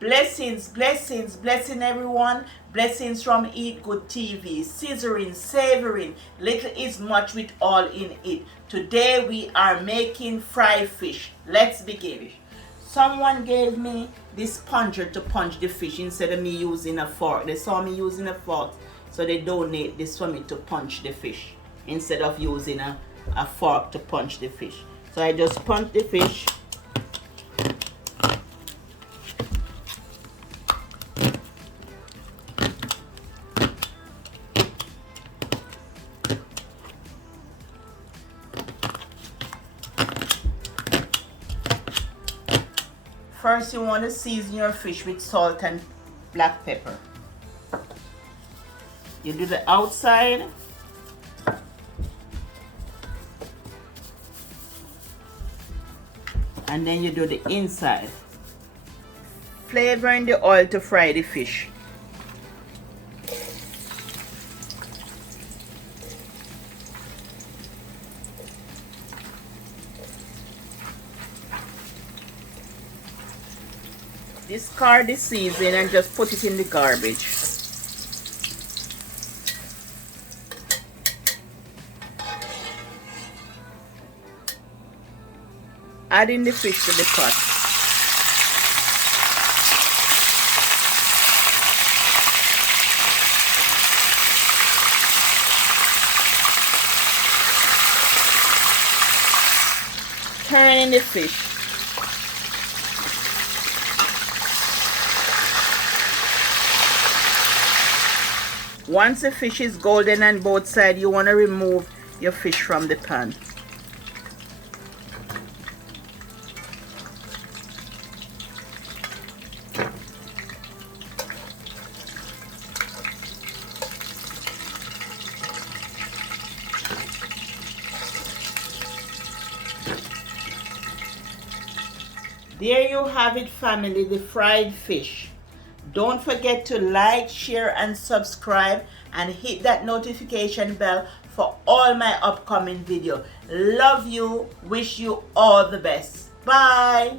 Blessings, blessings, blessing everyone. Blessings from Eat Good TV. Scissoring, savoring. Little is much with all in it. Today we are making fried fish. Let's begin. Someone gave me this puncher to punch the fish instead of me using a fork. They saw me using a fork, so they donate this for me to punch the fish instead of using a fork to punch the fish. So I just punch the fish. First, you want to season your fish with salt and black pepper. You do the outside. And then you do the inside. Flavor in the oil to fry the fish. Discard the seasoning and just put it in the garbage. Add in the fish to the pot. Turn in the fish. Once the fish is golden on both sides, you want to remove your fish from the pan. There you have it, family, the fried fish. Don't forget to like, share, and subscribe, and hit that notification bell for all my upcoming videos. Love you. Wish you all the best. Bye.